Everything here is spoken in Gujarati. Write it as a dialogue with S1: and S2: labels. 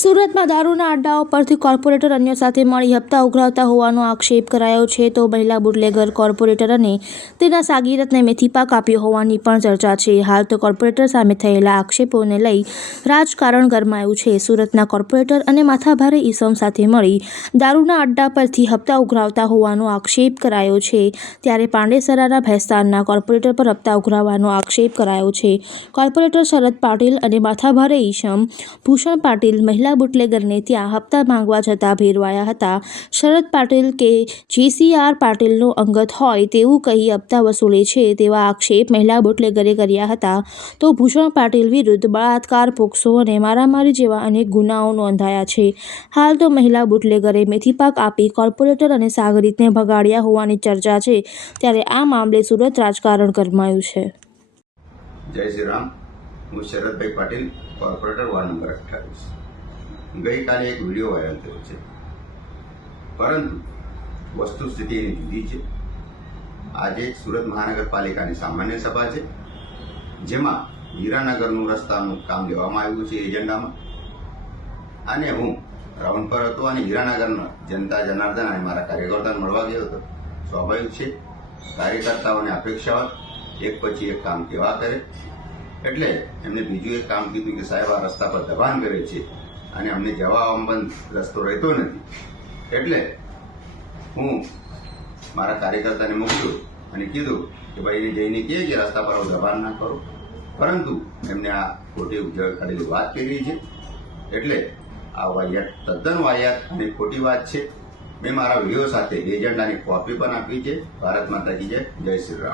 S1: સુરતમાં દારૂના અડ્ડાઓ પરથી કોર્પોરેટર અન્ય સાથે મળી હપ્તા ઉઘરાવતા હોવાનો આક્ષેપ કરાયો છે, તો મહિલા બુટલેગર કોર્પોરેટર અને તેના સાગીરતને મેથીપાક આપ્યો હોવાની પણ ચર્ચા છે. હાલ તો કોર્પોરેટર સામે થયેલા આક્ષેપોને લઈ રાજકારણ ગરમાયું છે. સુરતના કોર્પોરેટર અને માથાભારે ઈસમ સાથે મળી દારૂના અડ્ડા પરથી હપ્તા ઉઘરાવતા હોવાનો આક્ષેપ કરાયો છે. ત્યારે પાંડેસરાના ભેસ્તાનના કોર્પોરેટર પર હપ્તા ઉઘરાવવાનો આક્ષેપ કરાયો છે. કોર્પોરેટર શરદ પાટીલ અને માથાભારે ઈસમ ભૂષણ પાટીલ મહિલા બુટલેગરને ત્યાં હપ્તા માંગવા જતા ભેરવાયા હતા. શરદ પાટીલ કે જીસીઆર પાટીલનો અંગત હોય તેવું કહી હપ્તા વસૂલે છે તેવા આક્ષેપ મહિલા બુટલેગરે કર્યા હતા. તો ભૂષણ પાટીલ વિરુદ્ધ બળાત્કાર, પોક્સો અને મારામારી જેવા અનેક ગુનાઓ નોંધાયા છે. હાલ તો મહિલા બુટલેગરે મેથીપાક આપી કોર્પોરેટર અને સાગરીતને ભગાડ્યા હોવાની ચર્ચા છે. ત્યારે આ મામલે સુરત રાજકારણ ગરમાયું છે.
S2: જય શ્રી રામ. હું Sharadbhai Patil, corporator, ward number અઠ્ઠાવીસ. ગઈકાલે એક વીડિયો વાયરલ થયો છે. પરંતુ વસ્તુસ્થિતિ એની જુદી છે. આજે સુરત મહાનગરપાલિકાની સામાન્ય સભા છે, જેમાં હીરાનગરનું રસ્તાનું કામ લેવામાં આવ્યું છે એજન્ડામાં. અને હું રાઉન્ડ પર હતો અને હીરાનગરના જનતા જનાર્દન અને મારા કાર્યકર્તાને મળવા ગયો હતો. સ્વાભાવિક છે, કાર્યકર્તાઓને અપેક્ષા એક પછી એક કામ કેવા કરે. એટલે એમને બીજું એક કામ કીધું કે સાહેબ, આ રસ્તા પર દબાણ કરે છે. અને અમને જવા આવવામાં રસ્તો રહેતો નથી. એટલે હું મારા કાર્યકર્તાને મોકલ્યું અને કીધું કે ભાઈ એને જઈને કહે કે રસ્તા પર દબાણ ના કરો. પરંતુ એમને આ ખોટી ઉજળ કરેલી વાત કરી છે. એટલે આ વાહિયાત તદ્દન વાહિયાત અને ખોટી વાત છે. મેં મારા વીડિયો સાથે એજન્ડાની કોપી પણ આપી છે. ભારત માતા કી જય શ્રી રામ.